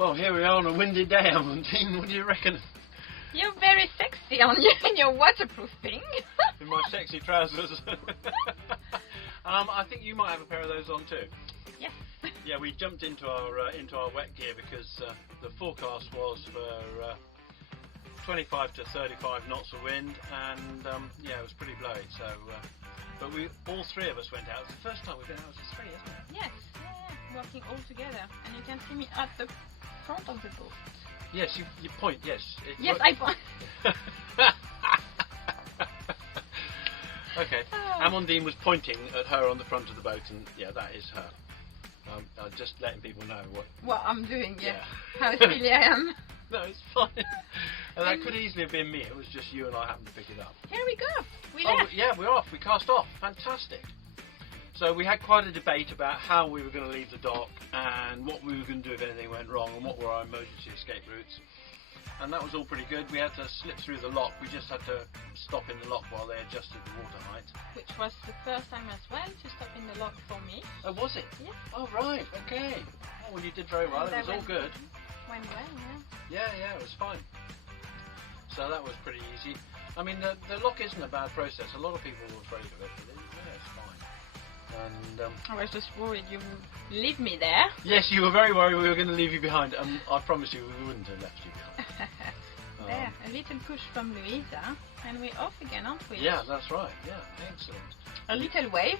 Well, here we are on a windy day, Amandine. What do you reckon? You're very sexy on in your waterproof thing. In my sexy trousers. I think you might have a pair of those on too. Yes. Yeah, we jumped into our wet gear because the forecast was for 25 to 35 knots of wind, and yeah, it was pretty blowy. So, but all three of us went out. It's the first time we've been out as three, isn't it? Yes. Yeah. Working all together, and you can see me at the front of the boat. Yes, you point. Yes. Yes, I point. Okay. Oh. Amandine was pointing at her on the front of the boat, and yeah, that is her. I'm just letting people know what I'm doing. Yeah. Yeah. How silly I am. No, it's fine. And that could easily have been me. It was just you and I happened to pick it up. Here we go. We Oh, left. yeah, we're off. We cast off. Fantastic. So we had quite a debate about how we were going to leave the dock and what we were going to do if anything went wrong and what were our emergency escape routes. And that was all pretty good. We had to slip through the lock. We just had to stop in the lock while they adjusted the water height. Which was the first time as well to stop in the lock for me. Oh, was it? Yeah. Oh, right. Okay. Oh, well, you did very well. It was all good. Went well, yeah. Yeah, it was fine. So that was pretty easy. I mean, the lock isn't a bad process. A lot of people were afraid of it, but yeah, it's fine. And I was just worried you would leave me there. yes, you were very worried we were going to leave you behind, and I promise you we wouldn't have left you behind. There, a little push from Louisa, and we're off again, aren't we? Yeah, that's right. Yeah, excellent. A little wave.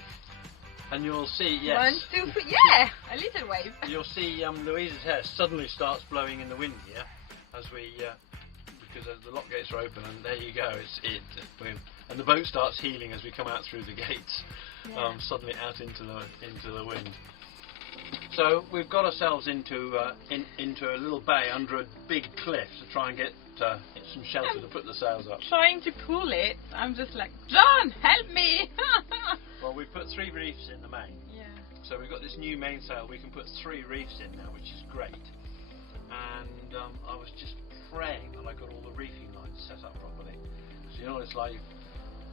And you'll see, yes. 1, 2, 3. Yeah, a little wave. You'll see Louisa's hair suddenly starts blowing in the wind here as we, because the lock gates are open, and there you go. And the boat starts heeling as we come out through the gates, suddenly out into the wind. So we've got ourselves into a little bay under a big cliff to try and get some shelter to put the sails up. Trying to pull it, I'm just like, John, help me! Well, we've put 3 reefs in the main. Yeah. So we've got this new mainsail. We can put 3 reefs in now, which is great. And I was just praying that I got all the reefing lines set up properly. So you know what it's like.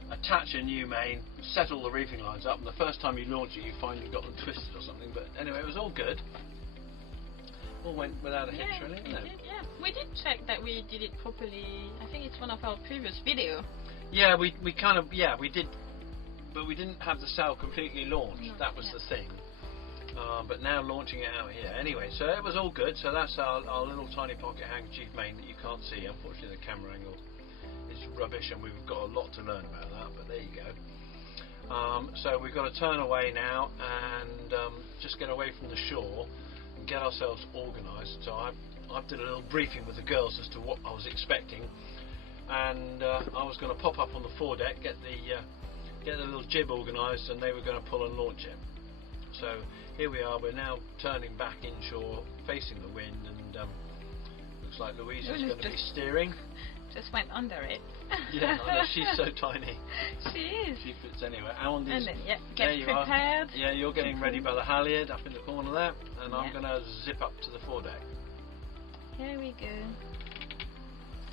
Attach a new main, set all the reefing lines up, and the first time you launch it, you find you've got them twisted or something. But anyway, it was all good. All went without a hitch, really, didn't it? Yeah, we did check that we did it properly. I think it's one of our previous videos. Yeah, we did, but we didn't have the sail completely launched. No, that was the thing. But now launching it out here. Anyway, so it was all good. So that's our little tiny pocket handkerchief main that you can't see. Unfortunately, the camera angle is rubbish, and we've got a lot to learn about that. But there you go. So we've got to turn away now and just get away from the shore and get ourselves organised. So I did a little briefing with the girls as to what I was expecting, and I was going to pop up on the foredeck, get the little jib organised, and they were going to pull and launch it. So here we are. We're now turning back inshore, facing the wind, and looks like Louisa's going to be steering. Just went under it. Yeah, I know, she's so tiny. She is. She fits anywhere. And then, get prepared. Are. Yeah, you're getting ready by the halyard up in the corner there, and I'm going to zip up to the foredeck. Here we go.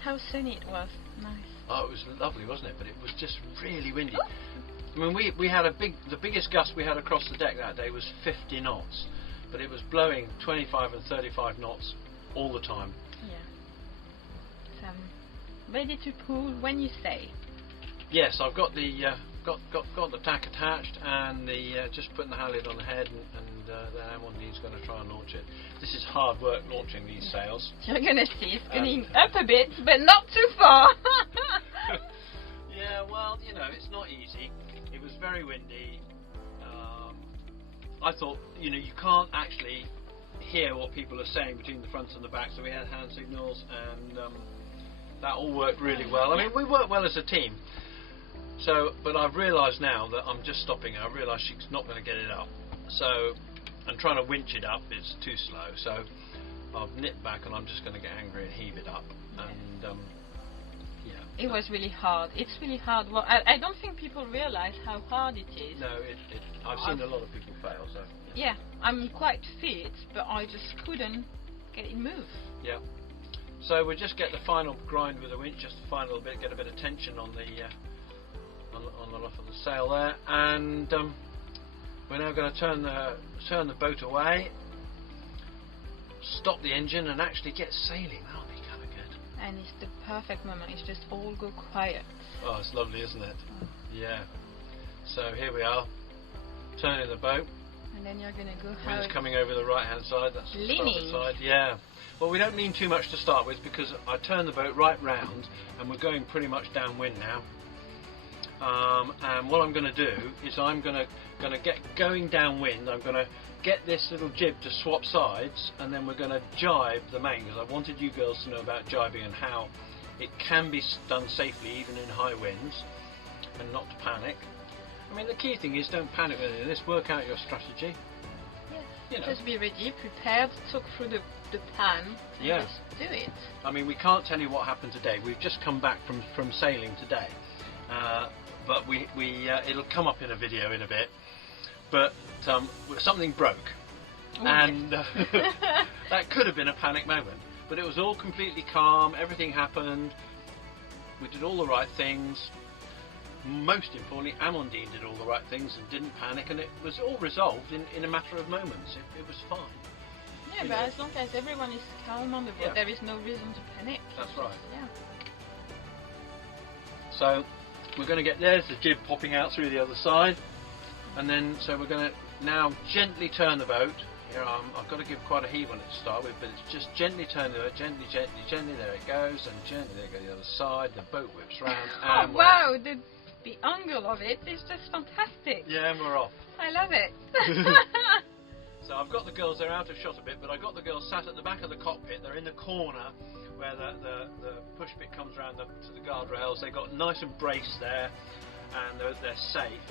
How sunny it was. Nice. Oh, it was lovely, wasn't it? But it was just really windy. I mean, we had the biggest gust we had across the deck that day was 50 knots, but it was blowing 25 and 35 knots all the time. Yeah. So, ready to pull when you say. Yes, I've got the got the tack attached, and just putting the halyard on the head, and then Amandine's going to try and launch it. This is hard work launching these sails. You're going to see it's going up a bit, but not too far. Yeah, well, you know, it's not easy. It was very windy. I thought, you know, you can't actually hear what people are saying between the front and the back, so we had hand signals, and that all worked really well. I mean, we worked well as a team. So, but I've realised now that I'm just stopping her. I realise she's not going to get it up. So, and trying to winch it up is too slow. So, I've nipped back, and I'm just going to get angry and heave it up. And it was really hard. It's really hard. Well, I don't think people realise how hard it is. No, I've seen a lot of people fail. So yeah, I'm quite fit, but I just couldn't get it moved. Yeah. So we just get the final grind with the winch, just the final bit, get a bit of tension on the of the sail there, and we're now going to turn the boat away, stop the engine and actually get sailing. That'll be kind of good. And it's the perfect moment. It's just all go quiet. Oh, it's lovely, isn't it? Yeah. So here we are, turning the boat. And then you're going to go Wind's coming over the right-hand side. That's the leaning. starboard side. Yeah. Well, we don't lean too much to start with because I turned the boat right round and we're going pretty much downwind now. And what I'm going to do is I'm going to get going downwind. I'm going to get this little jib to swap sides, and then we're going to jibe the main, because I wanted you girls to know about jibing and how it can be done safely even in high winds, and not to panic. I mean, the key thing is don't panic with this. Work out your strategy. Yes. You know. Just be ready, prepared, talk through the plan, and Yeah. just do it. I mean, we can't tell you what happened today. We've just come back from sailing today, but it'll come up in a video in a bit. But something broke, and that could have been a panic moment. But it was all completely calm. Everything happened. We did all the right things. Most importantly, Amandine did all the right things and didn't panic, and it was all resolved in a matter of moments. It was fine. Yeah, but as long as everyone is calm on the boat, Yeah. there is no reason to panic. That's right. Yeah. So we're going to get there's the jib popping out through the other side, and then so we're going to now gently turn the boat. Here I've got to give quite a heave on it to start with, but it's just gently turn the boat, gently, there it goes, and gently there goes the other side. The boat whips round. And Oh wow, the angle of it is just fantastic. Yeah, and we're off. I love it. So I've got the girls, they're out of shot a bit, but I've got the girls sat at the back of the cockpit. They're in the corner where the push bit comes around to the guardrails. They've got nice and braced there, and they're safe,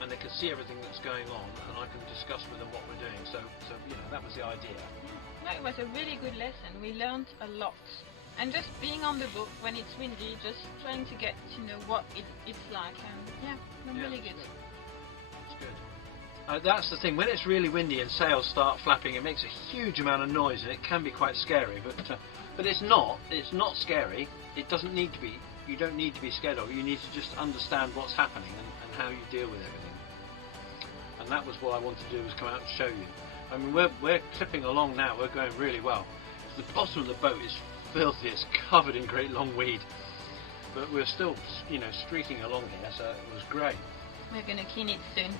and they can see everything that's going on, and I can discuss with them what we're doing. So you know, that was the idea. No, it was a really good lesson. We learned a lot. And just being on the boat when it's windy, just trying to get to know what it's like, and really good. It's good. That's the thing. When it's really windy and sails start flapping, it makes a huge amount of noise, and it can be quite scary. But it's not. It's not scary. It doesn't need to be. You don't need to be scared of it. You need to just understand what's happening and how you deal with everything. And that was what I wanted to do, was come out and show you. I mean, we're clipping along now. We're going really well. The bottom of the boat is filthy. It's covered in great long weed, but we're still, streaking along here, so it was great. We're going to clean it soon.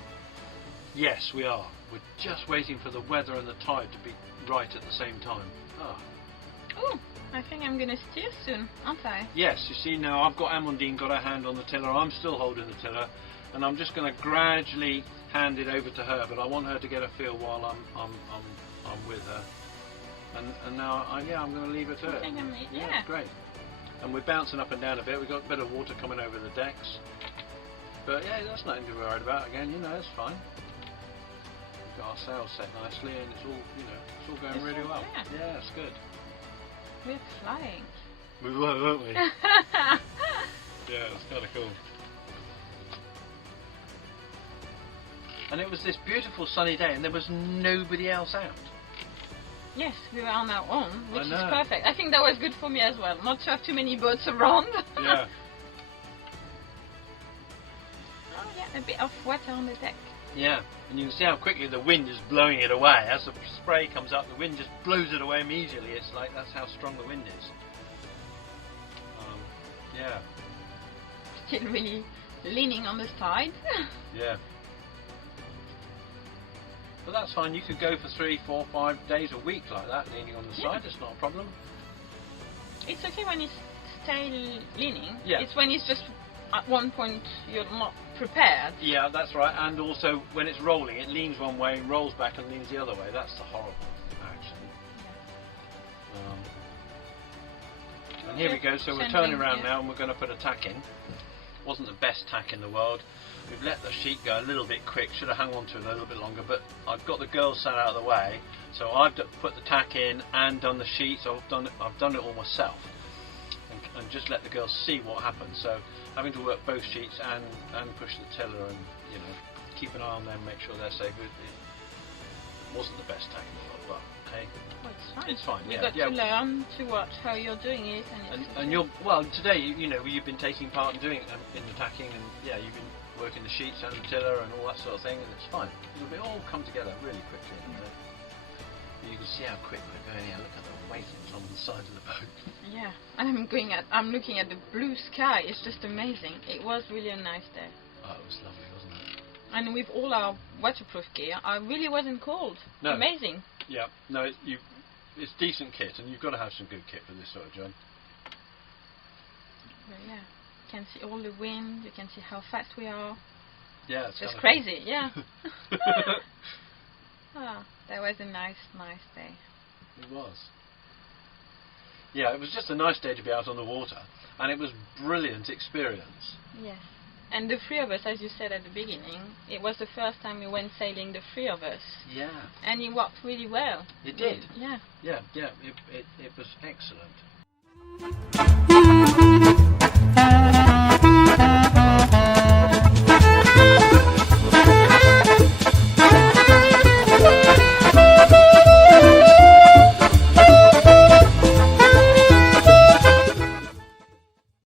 Yes, we are. We're just waiting for the weather and the tide to be right at the same time. Oh, I think I'm going to steer soon, aren't I? Yes, you see now I've got Amandine got her hand on the tiller. I'm still holding the tiller, and I'm just going to gradually hand it over to her. But I want her to get a feel while I'm with her. And now, I'm going to leave her to it. Yeah. Great. And we're bouncing up and down a bit. We've got a bit of water coming over the decks. But yeah, that's nothing to be worried about. Again, it's fine. We've got our sails set nicely, and it's all, it's all going really well. Yeah, it's good. We're flying. We were, weren't we? Yeah, it's kind of cool. And it was this beautiful sunny day, and there was nobody else out. Yes, we were on our own, which is I know. perfect. I think that was good for me as well, not to have too many boats around. Yeah. Oh yeah, a bit of water on the deck. Yeah, and you can see how quickly the wind is blowing it away. As the spray comes up, the wind just blows it away immediately. It's like that's how strong the wind is. Yeah. Still really leaning on the side. Yeah. But that's fine. You could go for 3, 4, 5 days a week like that, leaning on the side. It's not a problem. It's okay when it's stay leaning. Yeah. It's when it's just at one point you're not prepared. Yeah, that's right. And also when it's rolling, it leans one way, rolls back, and leans the other way. That's the horrible action. And here we go. So we're turning around now, and we're going to put a tack in. Wasn't the best tack in the world. We've let the sheet go a little bit quick. Should have hung on to it a little bit longer, but I've got the girls sat out of the way, so I've put the tack in and done the sheet. So I've done it all myself, and just let the girls see what happens. So having to work both sheets and push the tiller, and keep an eye on them, make sure they're safe. It wasn't the best tack in the world, but hey, Well, it's fine. it's fine. You've got to learn to watch how you're doing it, and you're today. You've been taking part in doing it in the tacking, and you've been working the sheets and the tiller and all that sort of thing, and it's fine. It'll all come together really quickly. You can see how quick we're going here. Look at the waves on the side of the boat. Yeah, I'm looking at the blue sky. It's just amazing. It was really a nice day. Oh, it was lovely, wasn't it? And with all our waterproof gear, I really wasn't cold. No. Amazing. Yeah, no, it's decent kit, and you've got to have some good kit for this sort of job. But yeah, you can see all the wind. You can see how fast we are. Yeah, it's just kind of crazy. Yeah. That was a nice day. It was. Yeah, it was just a nice day to be out on the water, and it was brilliant experience. Yes. And the three of us, as you said at the beginning, it was the first time we went sailing, the three of us. Yeah. And it worked really well. It did. Yeah. Yeah, it was excellent.